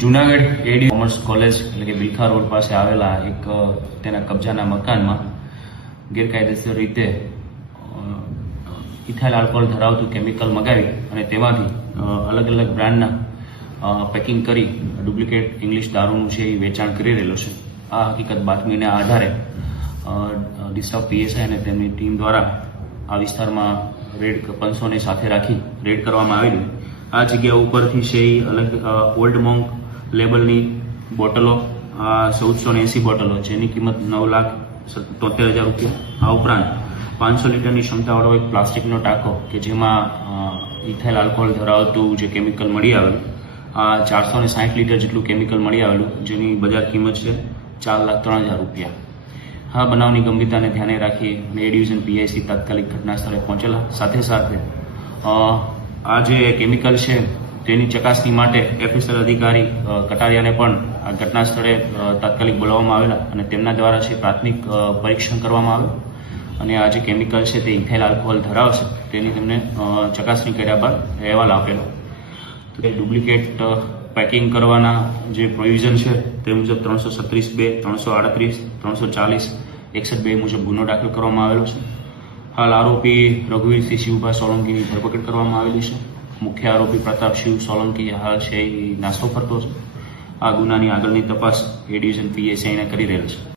જુનાગઢ એડી commerce college એટલે કે Bilkha road પાસે આવેલા એક તેના કબજાના મકાનમાં ગેરકાયદેસર રીતે ઇથાઇલ આલ્કોહોલ ધરાવતું કેમિકલ મગાવી અને તેમાંથી અલગ અલગ બ્રાન્ડના પેકિંગ કરી ડુપ્લિકેટ ઇંગ્લિશ દારૂનું છે એ વેચાણ કરી રહેલો છે. આ હકીકત બાતમીના આધારે ડિસ્ટર્બ પીએસઆઈ અને તેમની ટીમ દ્વારા આ વિસ્તારમાં રેડ પંચોને સાથે રાખી રેડ કરવામાં આવેલી. આ જગ્યા ઉપરથી છે અલગ ઓલ્ડ મોંગ લેબલની બોટલો ચૌદસો ને એંસી બોટલો જેની કિંમત નવ લાખ તોતેર હજાર રૂપિયા. આ ઉપરાંત પાંચસો લીટરની ક્ષમતાવાળો એક પ્લાસ્ટિકનો ટાંકો કે જેમાં ઇથાઇલ આલ્કોહોલ ધરાવતું જે કેમિકલ મળી આવેલું, આ ચારસો ને સાઠ લીટર જેટલું કેમિકલ મળી આવેલું, જેની બજાર કિંમત છે ચાર લાખ ત્રણ હજાર રૂપિયા. હા, બનાવની ગંભીરતાને ધ્યાને રાખી એ ડિવિઝન પીઆઈસી તાત્કાલિક ઘટના સ્થળે પહોંચેલા. સાથે સાથે આ જે કેમિકલ છે, તેની ચકાસણી માટે એફએસએલ અધિકારી કટારિયાને પણ આ ઘટના સ્થળે તાત્કાલિક બોલાવવામાં આવેલા અને તેમના દ્વારા છે પ્રાથમિક પરીક્ષણ કરવામાં આવ્યું. અને આ જે કેમિકલ છે તે ઇથાઇલ આલ્કોહોલ ધરાવશે, તેની તેમને ચકાસણી કર્યા બાદ અહેવાલ આપેલો. તો ડુપ્લિકેટ પેકિંગ કરવાના જે પ્રોવિઝન છે, તે મુજબ ત્રણસો સત્રીસ બે, ત્રણસો આડત્રીસ, ત્રણસો ચાલીસ, એકસઠ બે મુજબ ગુનો દાખલ કરવામાં આવેલો છે. હાલ આરોપી રઘુવીરસિંહ શિવભાઈ સોલંકીની ધરપકડ કરવામાં આવેલી છે. મુખ્ય આરોપી પ્રતાપ શિવ સોલંકી હાલ છે એ નાસ્તો કરતો છે. આ ગુનાની આગળની તપાસ એ ડિવિઝન પીએસઆઈને કરી રહેલ છે.